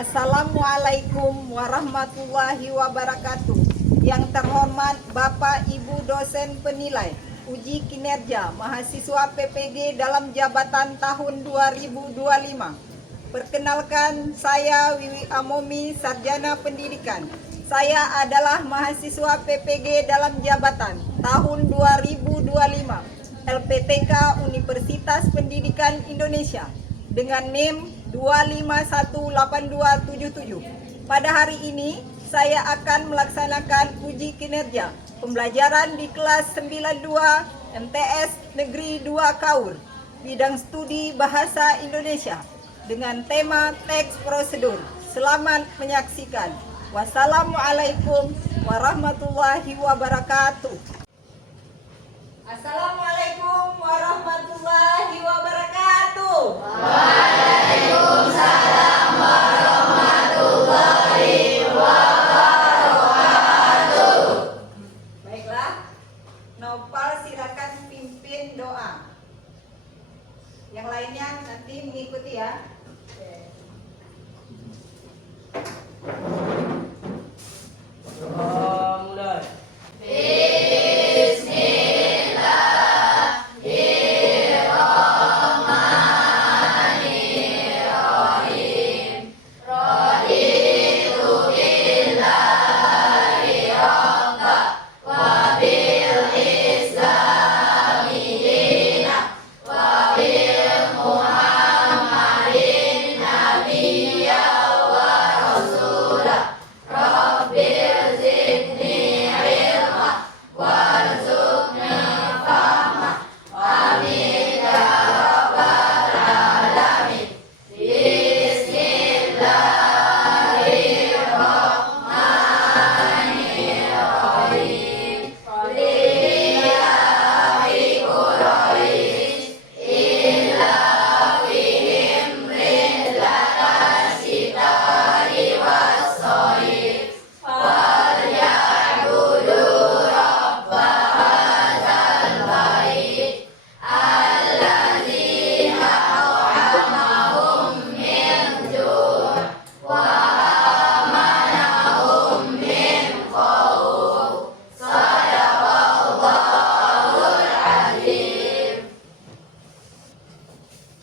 Assalamualaikum warahmatullahi wabarakatuh. Yang terhormat Bapak Ibu dosen penilai uji kinerja mahasiswa PPG dalam jabatan tahun 2025. Perkenalkan, saya Wiwi Amomi, Sarjana Pendidikan. Saya adalah mahasiswa PPG dalam jabatan tahun 2025 LPTK Universitas Pendidikan Indonesia dengan NIM 2518277. Pada hari ini saya akan melaksanakan uji kinerja pembelajaran di kelas 92 MTS Negeri 2 Kaur, bidang studi Bahasa Indonesia dengan tema teks prosedur. Selamat menyaksikan. Wassalamualaikum warahmatullahi wabarakatuh. Assalamualaikum warahmatullahi wabarakatuh. Waalaikumsalam warahmatullahi wabarakatuh. Baiklah, Nopal silakan pimpin doa. Yang lainnya nanti mengikuti ya. Mulai.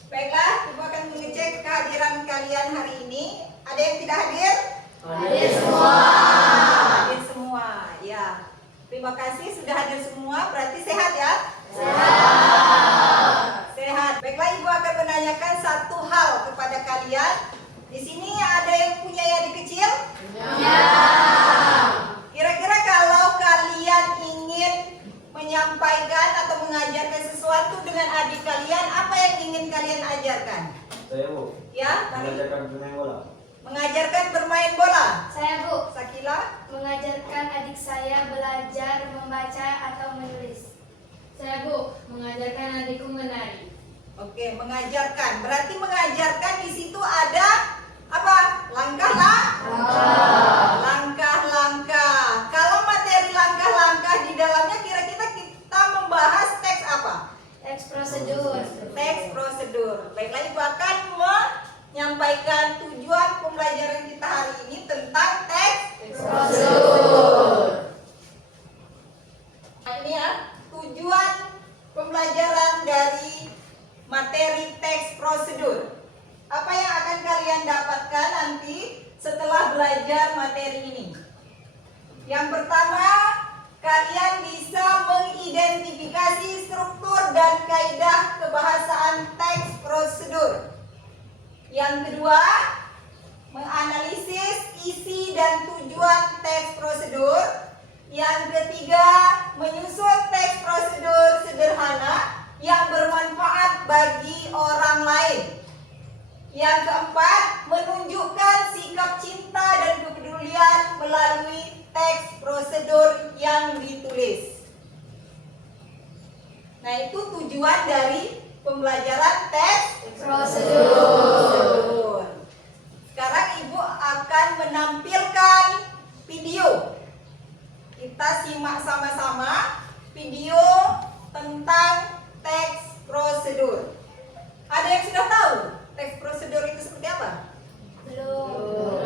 Baiklah, Ibu akan mengecek kehadiran kalian hari ini. Ada yang tidak hadir? Hadir semua. Hadir semua, ya. Terima kasih sudah hadir semua. Berarti sehat ya? Sehat. Sehat. Baiklah, Ibu akan menanyakan satu hal kepada kalian. Di sini ada yang punya adik kecil? Ya. Kira-kira kalau kalian ingin menyampaikan atau mengajarkan sesuatu dengan adik kalian, apa yang ingin kalian ajarkan? Saya Bu, Ya, mari. mengajarkan bermain bola. Mengajarkan bermain bola. Saya Bu, Sakila? mengajarkan adik saya belajar membaca atau menulis. Saya Bu, mengajarkan adikku menari. Oke, mengajarkan. Berarti mengajarkan di situ ada apa? Langkah-langkah. Kalau materi langkah-langkah di dalamnya kira-kira kita membahas teks apa? Teks prosedur. Teks prosedur. Baiklah, Ibu akan menyampaikan tujuan pembelajaran kita hari ini tentang teks Prosedur. Nah, ini ya, tujuan pembelajaran dari materi teks prosedur. Apa yang akan kalian dapatkan nanti setelah belajar materi ini? Yang pertama, kalian bisa mengidentifikasi struktur dan kaidah kebahasaan teks prosedur. Yang kedua, menganalisis isi dan tujuan teks prosedur. Yang ketiga, menyusun teks prosedur sederhana yang bermanfaat bagi orang lain. Yang keempat, menunjukkan sikap cinta dan kepedulian melalui teks prosedur yang ditulis. Nah, itu tujuan dari pembelajaran teks Prosedur. Sekarang Ibu akan menampilkan video. Kita simak sama-sama video tentang teks prosedur. Ada yang sudah tahu teks prosedur itu seperti apa? Belum.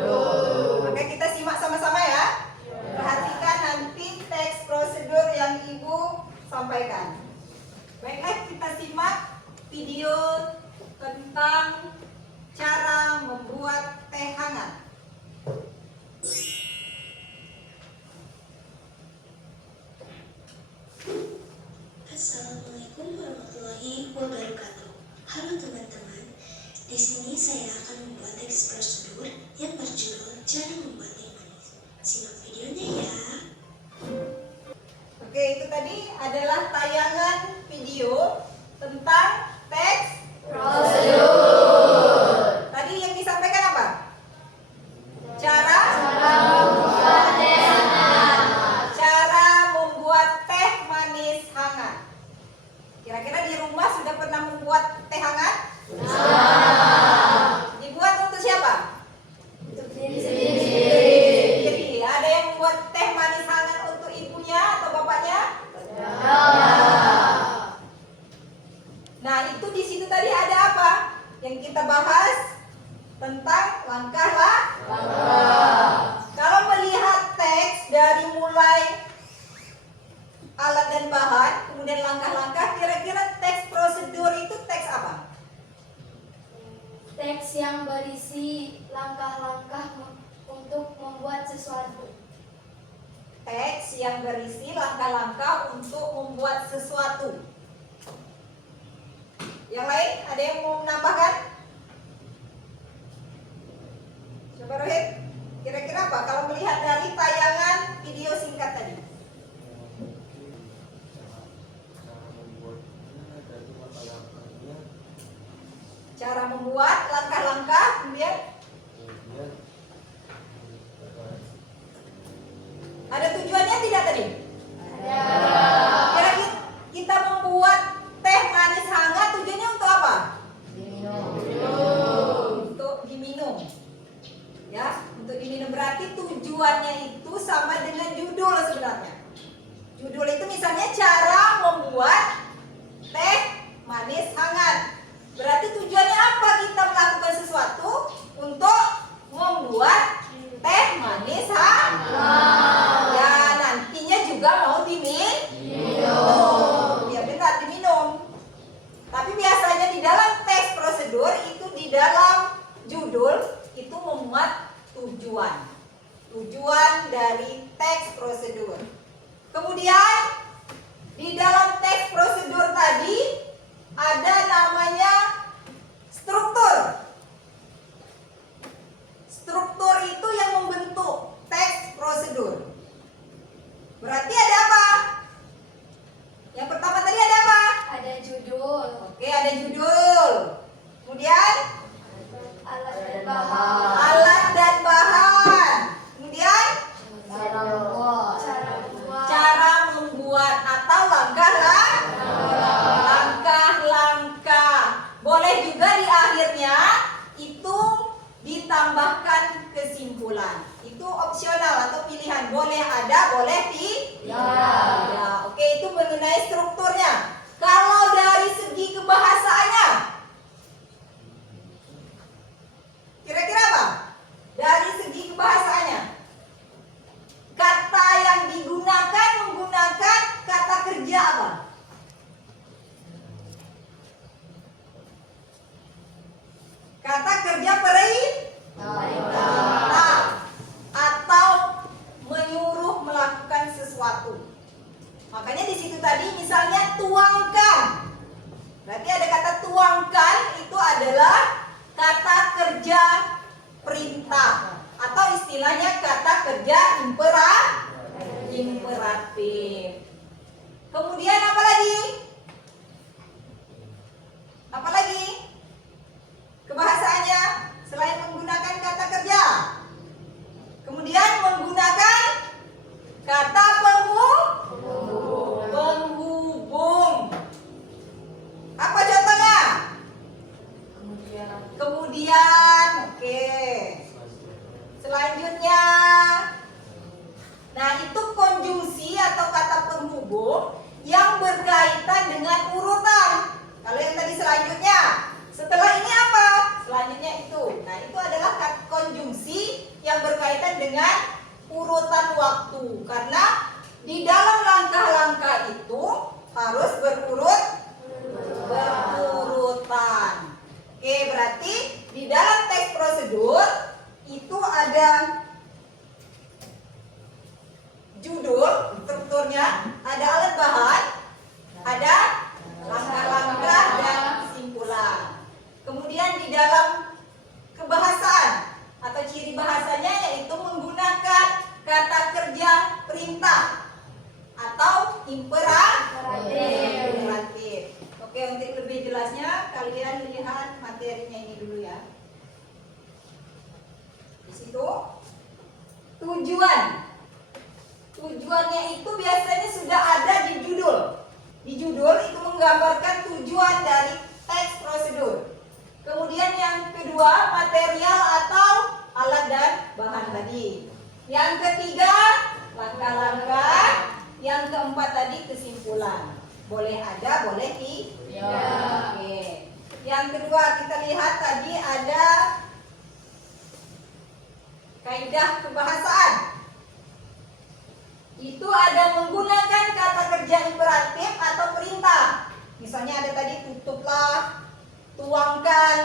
Langkah. Kalau melihat teks dari mulai alat dan bahan, kemudian langkah-langkah, kira-kira teks prosedur itu teks apa? Teks yang berisi langkah-langkah untuk membuat sesuatu. Teks yang berisi langkah-langkah untuk membuat sesuatu. Yang lain, ada yang mau menambahkan? Coba Rohit, kira-kira apa kalau melihat dari tayangan video singkat tadi? Cara membuat langkah-langkah, kemudian ada tujuannya tidak tadi? Kira kita membuat teh manis hangat tujuannya untuk apa? Untuk diminum. Ya, untuk diminum berarti tujuannya itu sama dengan judul sebenarnya. Judul itu misalnya cara membuat teh manis hangat. Berarti tujuannya apa kita melakukan sesuatu untuk membuat teh manis hangat. Ya, nantinya juga mau diminum. Ya benar, diminum. Tapi biasanya di dalam teks prosedur itu di dalam judul itu memuat tujuan. Tujuan dari teks prosedur. Kemudian di dalam teks prosedur tadi ada namanya struktur. Struktur itu yang membentuk teks prosedur. Berarti ada apa? Yang pertama tadi ada apa? Ada judul, Oke, ada judul. Kemudian alat dan bahan, alat dan bahan. Kemudian cara membuat atau langkah-langkah. Boleh juga di akhirnya itu ditambahkan kesimpulan. Itu opsional atau pilihan. Boleh ada, boleh tidak. Ya, oke, itu mengenai strukturnya. Kalau dari segi kebahasaannya, kira-kira apa? Dari segi kebahasaannya, kata yang digunakan menggunakan kata kerja apa? Kata kerja perintah atau menyuruh melakukan sesuatu. Makanya di situ tadi misalnya tuangkan. Berarti ada kata tuangkan, itu adalah kata kerja perintah atau istilahnya kata kerja imperatif. Kemudian apa lagi? Apa lagi? Kebahasaannya selain menggunakan kata kerja, kemudian menggunakan kata penghubung. Apa contohnya? Kemudian, oke. Selanjutnya, nah itu konjungsi atau kata penghubung yang berkaitan dengan urutan. Kalau yang tadi selanjutnya, setelah ini apa? Selanjutnya itu. Nah, itu adalah konjungsi yang berkaitan dengan urutan waktu. Karena di dalam langkah-langkah itu harus berurutan. Oke, berarti di dalam teks prosedur itu ada judul, strukturnya, ada alat bahan, ada langkah-langkah dan kesimpulan. Kemudian di dalam kebahasaan atau ciri bahasanya yaitu menggunakan kata kerja perintah atau imperatif. Oke, untuk lebih jelasnya kalian lihat materinya ini dulu ya. Di situ tujuan. Tujuannya itu biasanya sudah ada di judul. Di judul itu menggambarkan tujuan dari teks prosedur. Kemudian yang kedua, material atau alat dan bahan tadi. Yang ketiga, langkah-langkah. Yang keempat tadi kesimpulan. Boleh ada, boleh tidak. Oke. Yang kedua kita lihat tadi ada kaidah kebahasaan. Itu ada menggunakan kata kerja imperatif atau perintah. Misalnya ada tadi tutuplah, tuangkan.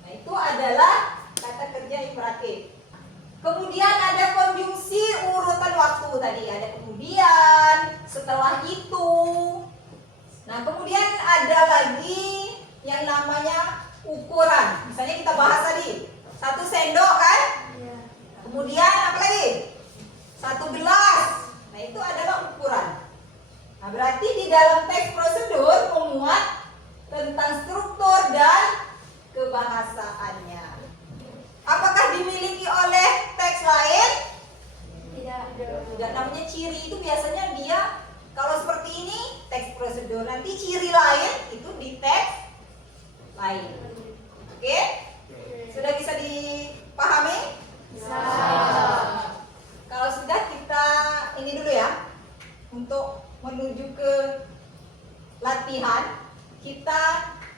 Nah, itu adalah kata kerja imperatif. Kemudian ada konjungsi urutan waktu tadi. Ada kemudian, setelah itu. Nah, kemudian ada lagi yang namanya ukuran. Misalnya kita bahas tadi, 1 sendok kan? Kemudian apa lagi? 1 gelas. Nah, itu adalah ukuran. Nah, berarti di dalam teks prosedur memuat tentang struktur dan kebahasaannya. Apakah dimiliki oleh teks lain? Tidak. Tidak. Namanya ciri itu biasanya dia kalau seperti ini teks prosedur, nanti ciri lain itu di teks lain. Oke? Sudah bisa dipahami? Bisa. Kalau sudah, kita ini dulu ya. Untuk menuju ke latihan, kita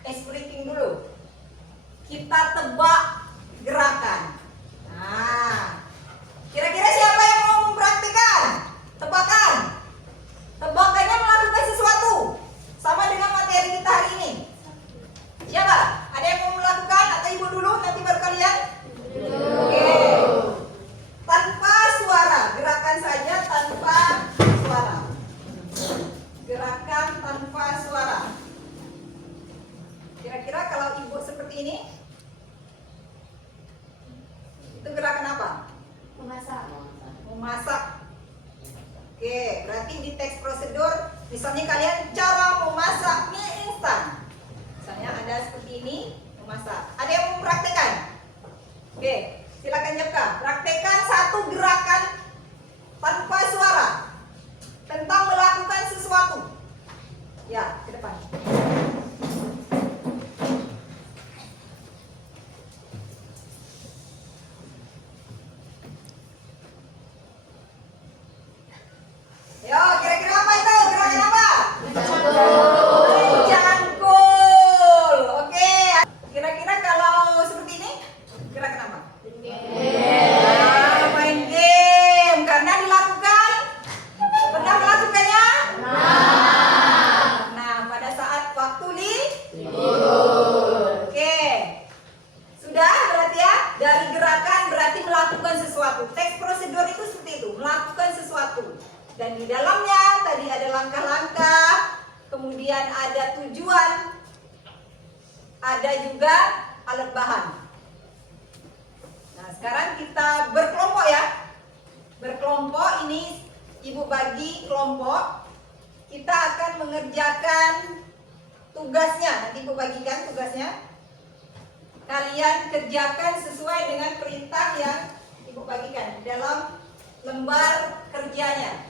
ice breaking dulu. Kita tebak gerakan. Nah, kira-kira siapa yang mau mempraktikkan? Tebakan. Tebakannya melakukan sesuatu. Sama dengan materi kita hari ini. Siapa? Ada yang mau melakukan atau ibu dulu? Nanti baru kalian? Oke. Tanpa suara. Gerakan saja tanpa suara. Gerakan tanpa suara. Kira-kira kalau ibu seperti ini, itu gerakan apa? Memasak. Memasak. Oke, berarti di teks prosedur, misalnya kalian cara memasak mie instan. Misalnya ada seperti ini, memasak. Ada yang mau mempraktekkan? Oke, silakan Jepka. Praktekkan 1 gerakan tanpa suara tentang melakukan sesuatu. Ya, ke depan. Yo, kira-kira apa itu? Gerakan apa? Mencangkul. Oke. Kira-kira kalau seperti ini, gerakan apa? Main game. Karena dilakukan. Pernah melakukannya? Nah, pada saat waktu libur. Oke. Sudah berarti ya? Dari gerakan berarti melakukan sesuatu. Teks prosedur itu seperti itu, melakukan sesuatu. Dan di dalamnya tadi ada langkah-langkah, kemudian ada tujuan, ada juga alat bahan. Nah, sekarang kita berkelompok ya. Berkelompok ini ibu bagi kelompok. Kita akan mengerjakan tugasnya. Nanti ibu bagikan tugasnya. Kalian kerjakan sesuai dengan perintah yang ibu bagikan di dalam lembar kerjanya.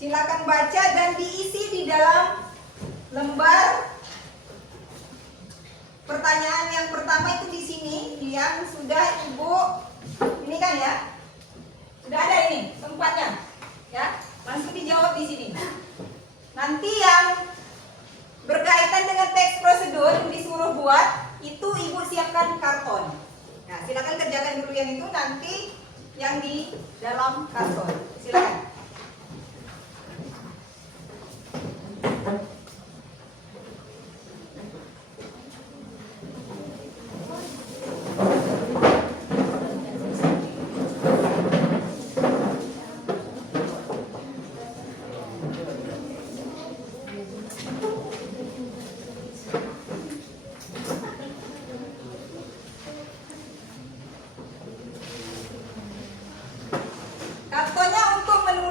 Silakan baca dan diisi di dalam lembar pertanyaan yang pertama itu di sini yang sudah ibu ini kan ya, sudah ada ini tempatnya ya, langsung dijawab di sini. Nanti yang berkaitan dengan teks prosedur yang disuruh buat itu ibu siapkan karton. Nah, silakan kerjakan dulu yang itu, nanti yang di dalam karton. Silakan. Kartonnya untuk menulis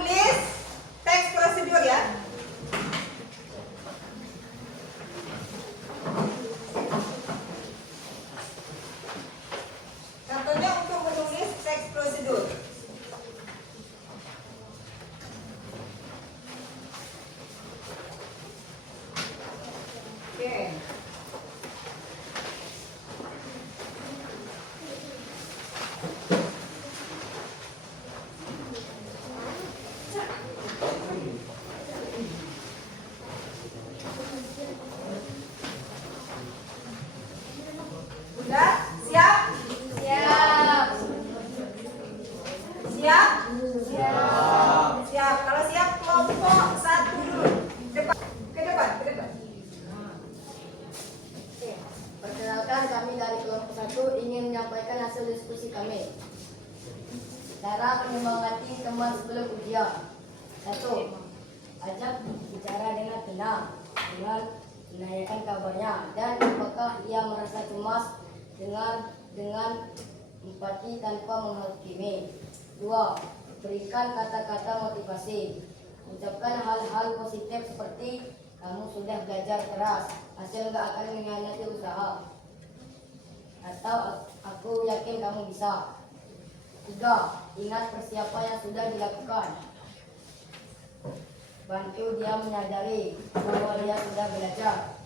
dengan menanyakan kabarnya, dan apakah ia merasa cemas dengan empati tanpa menghakimi. 2. Berikan kata-kata motivasi. Ucapkan hal-hal positif seperti kamu sudah belajar keras, hasil gak akan mengkhianati usaha, atau aku yakin kamu bisa. 3. Ingat persiapan yang sudah dilakukan. Bantu dia menyadari bahwa dia sudah belajar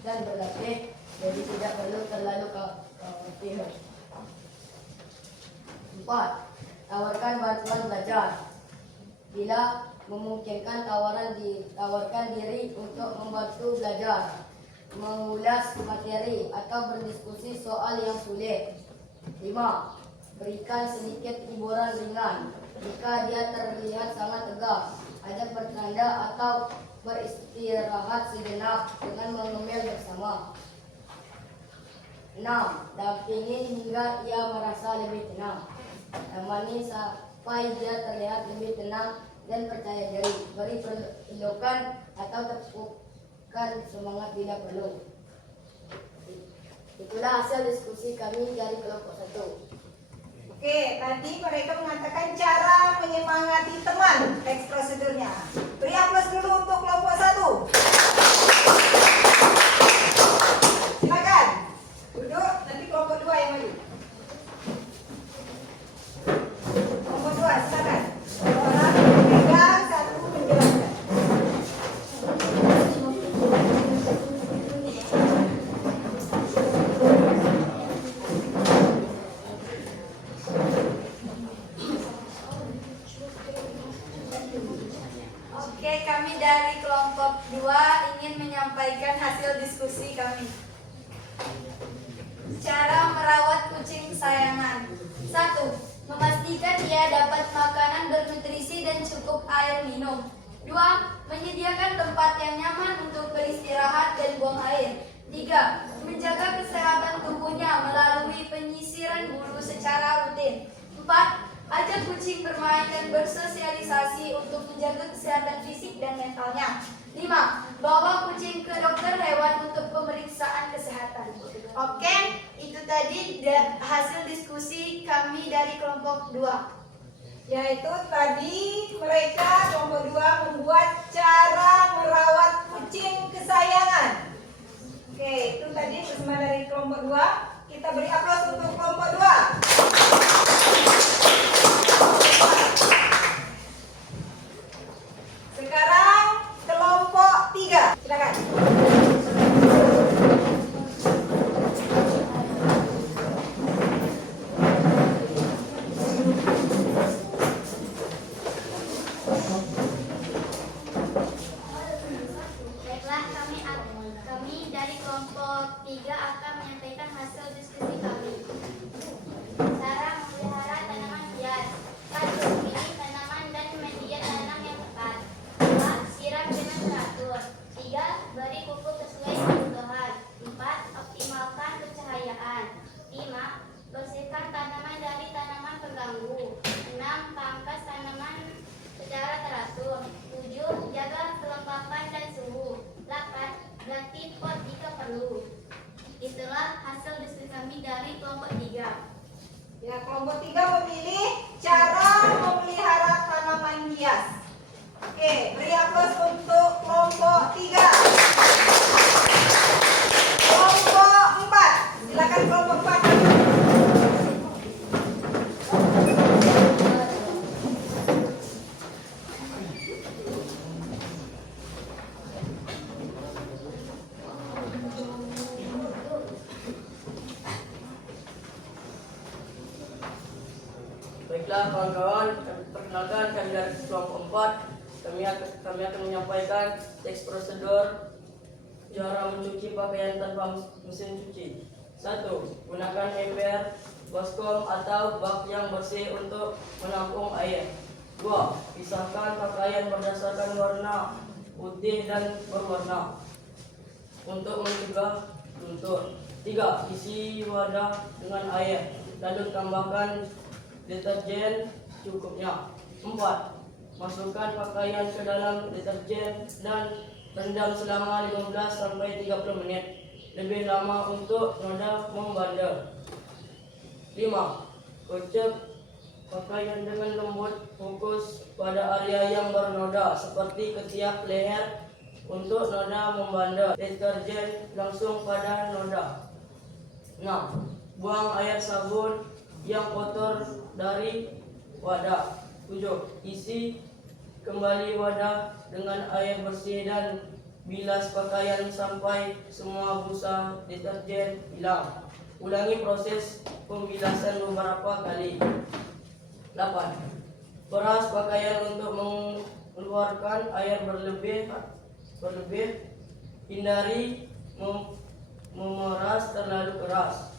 dan berlatih, jadi tidak perlu terlalu khawatir. 4. Tawarkan bantuan belajar. Bila memungkinkan, tawarkan diri untuk membantu belajar, mengulas materi, atau berdiskusi soal yang sulit. 5. Berikan sedikit hiburan ringan. Jika dia terlihat sangat tegang, ada pertanda atau beristirahat sejenak dengan mengemil bersama. 6. Dampingi hingga ia merasa lebih tenang. Temani sampai dia terlihat lebih tenang dan percaya diri. Beri pelukan atau tepukan semangat bila perlu. Itulah hasil diskusi kami dari kelompok 1. Oke, tadi mereka mengatakan cara menyemangati teman. Teks prosedurnya. Beri aplaus dulu untuk kelompok 1. Silakan duduk, nanti kelompok 2 yang maju. Kelompok 2, silakan. Orang pegang, satu menjelaskan. Oke, kami dari kelompok 2 ingin menyampaikan hasil diskusi kami. Cara merawat kucing kesayangan. 1. Memastikan ia dapat makanan bernutrisi dan cukup air minum. 2. Menyediakan tempat yang nyaman untuk beristirahat dan buang air. 3. Menjaga kesehatan tubuhnya melalui penyisiran bulu secara rutin. 4. Ajak kucing bermain dan bersosialisasi untuk menjaga kesehatan fisik dan mentalnya. 5. Bawa kucing ke dokter hewan untuk pemeriksaan kesehatan. Oke, itu tadi hasil diskusi kami dari kelompok 2. Yaitu tadi mereka kelompok 2 membuat cara merawat kucing kesayangan. Oke, itu tadi bersama dari kelompok 2. Kita beri aplaus untuk kelompok 2. Sekarang kelompok 3. Silakan. Baiklah, kami dari kelompok 3 akan menyampaikan hasil diskusi kami. Cara memelihara tanaman hias. 1. Pilih tanaman dan media tanam yang tepat. 2. Siram dengan teratur. 3. Beri pupuk sesuai kebutuhan. 4. Optimalkan pencahayaan. 5. Bersihkan tanaman dari tanaman pengganggu. 6. Pangkas tanaman secara teratur. 7. Jaga kelembapan dan suhu. 8. Ganti pot jika perlu. Itulah hasil diskusi kami dari kelompok 3. Ya, kelompok 3 memilih cara memelihara tanaman hias. Oke, beri aplaus untuk kelompok 3. Kelompok 4. Silakan kelompok 4. Baiklah kawan-kawan, perkenalkan kami dari kelompok 4. Kami akan menyampaikan teks prosedur cara mencuci pakaian tanpa mesin cuci. 1. Gunakan ember, baskom atau bak yang bersih untuk menampung air. 2. Pisahkan pakaian berdasarkan warna putih dan berwarna untuk mencegah luntur. 3. Isi wadah dengan air, lalu tambahkan deterjen cukupnya. 4. Masukkan pakaian ke dalam deterjen dan rendam selama 15 sampai 30 menit. Lebih lama untuk noda membandel. 5. Kocok pakaian dengan lembut, fokus pada area yang bernoda seperti ketiak leher. Untuk noda membandel, deterjen langsung pada noda. 6. Buang air sabun yang kotor dari wadah. 7. Isi kembali wadah dengan air bersih dan bilas pakaian sampai semua busa deterjen hilang. Ulangi proses pembilasan beberapa kali. 8. Peras pakaian untuk mengeluarkan air berlebih. Hindari memeras terlalu keras,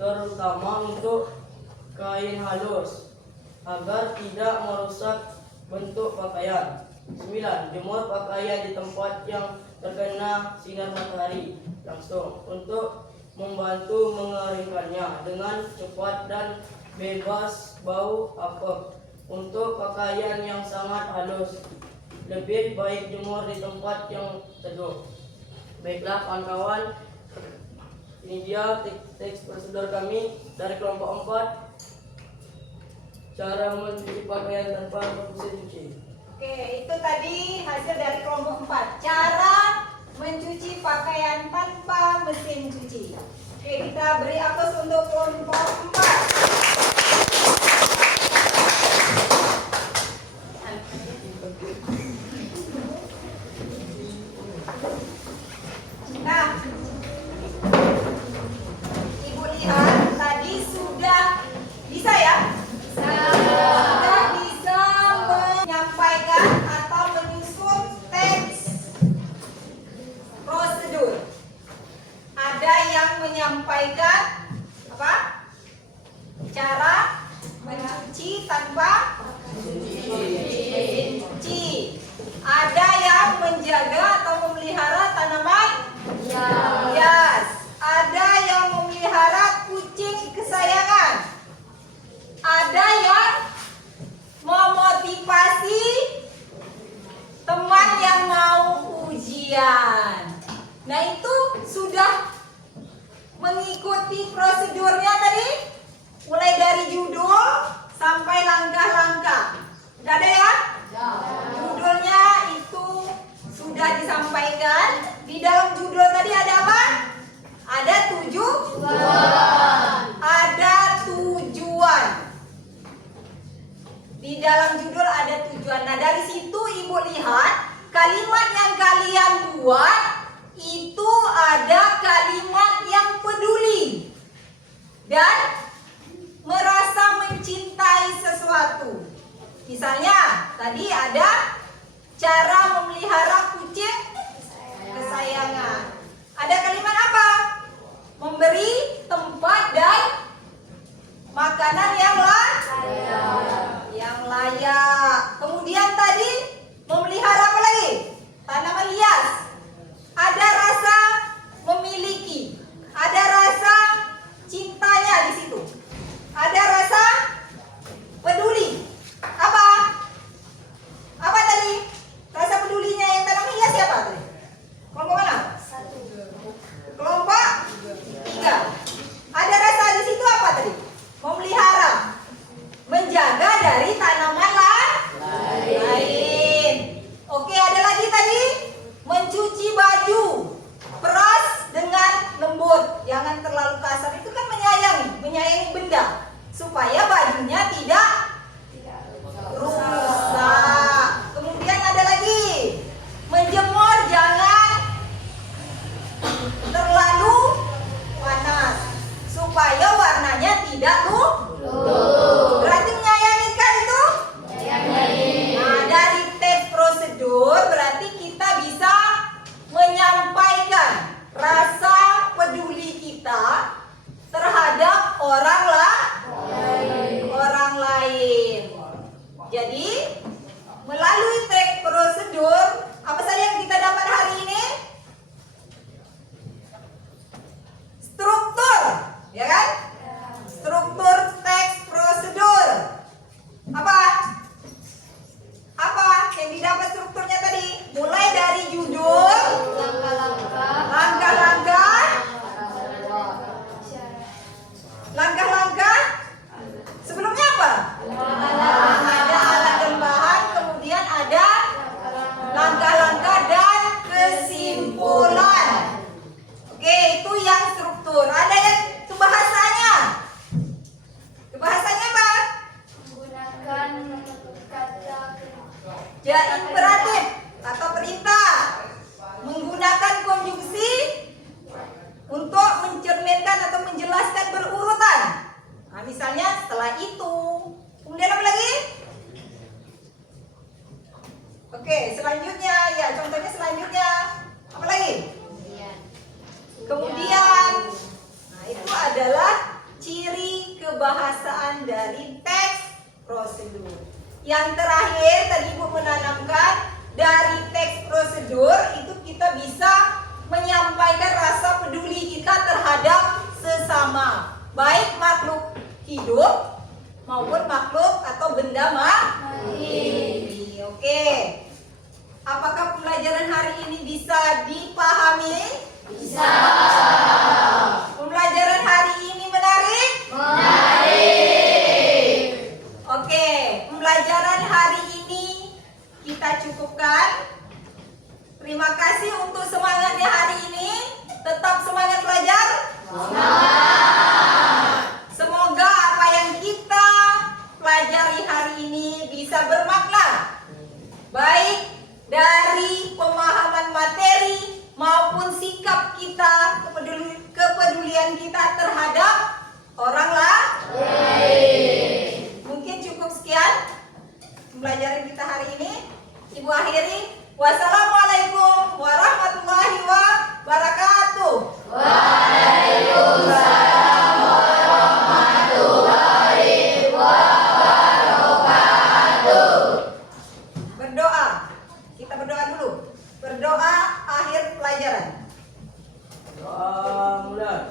terutama untuk kain halus, agar tidak merusak bentuk pakaian. 9. Jemur pakaian di tempat yang terkena sinar matahari langsung untuk membantu mengeringkannya dengan cepat dan bebas bau apek. Untuk pakaian yang sangat halus, lebih baik jemur di tempat yang teduh. Baiklah kawan-kawan, ini dia teks prosedur kami dari kelompok 4, cara mencuci pakaian tanpa mesin cuci. Oke, itu tadi hasil dari kelompok 4. Cara mencuci pakaian tanpa mesin cuci. Oke, kita beri aplaus untuk kelompok 4. Nah, Ibu lihat tadi sudah bisa ya? Sudah bisa menyampaikan atau menyusun teks prosedur. Ada yang menyampaikan apa? Cara mencuci tanpa mesin cuci. Ada yang menjaga atau memelihara tanaman hias. Ada yang memelihara kucing kesayangan. Ada yang memotivasi teman yang mau ujian. Nah, itu sudah mengikuti prosedurnya tadi, mulai dari judul sampai langkah-langkah. Udah ada ya? Judulnya itu sudah disampaikan. Di dalam judul tadi ada apa? Ada ada tujuan. Di dalam judul ada tujuan. Nah, dari situ Ibu lihat kalimat yang kalian buat itu ada kalimat yang peduli dan merasa mencintai sesuatu. Misalnya tadi ada cara memelihara kucing kesayangan. Ada kalimat apa? Memberi tempat dan makanan yang layak. Kemudian tadi memelihara apa lagi? Tanaman hias. Ada rasa memiliki. Ada rasa cintanya di situ. Ada rasa peduli. Apa? Apa tadi? Rasa pedulinya yang tanaman hias siapa tadi? Kelompok mana? Kelompok 3. Ada rasa di situ apa tadi? Memelihara. prosedur itu kita bisa menyampaikan rasa peduli kita terhadap sesama, baik makhluk hidup maupun makhluk atau benda mati. Oke. Apakah pembelajaran hari ini bisa dipahami? Bisa. Pembelajaran hari ini menarik? Menarik. Oke, pembelajaran hari ini kita cukupkan. Terima kasih untuk semangatnya hari ini. Tetap semangat belajar. Semoga apa yang kita pelajari hari ini bisa bermakna, baik dari pemahaman materi maupun sikap kita, kepedulian kita terhadap orang lain. Mungkin cukup sekian pembelajaran kita hari ini. Ibu akhiri. Wassalamualaikum warahmatullahi wabarakatuh. Waalaikumsalam warahmatullahi wabarakatuh. Berdoa. Kita berdoa dulu. Berdoa akhir pelajaran. Doa mulai.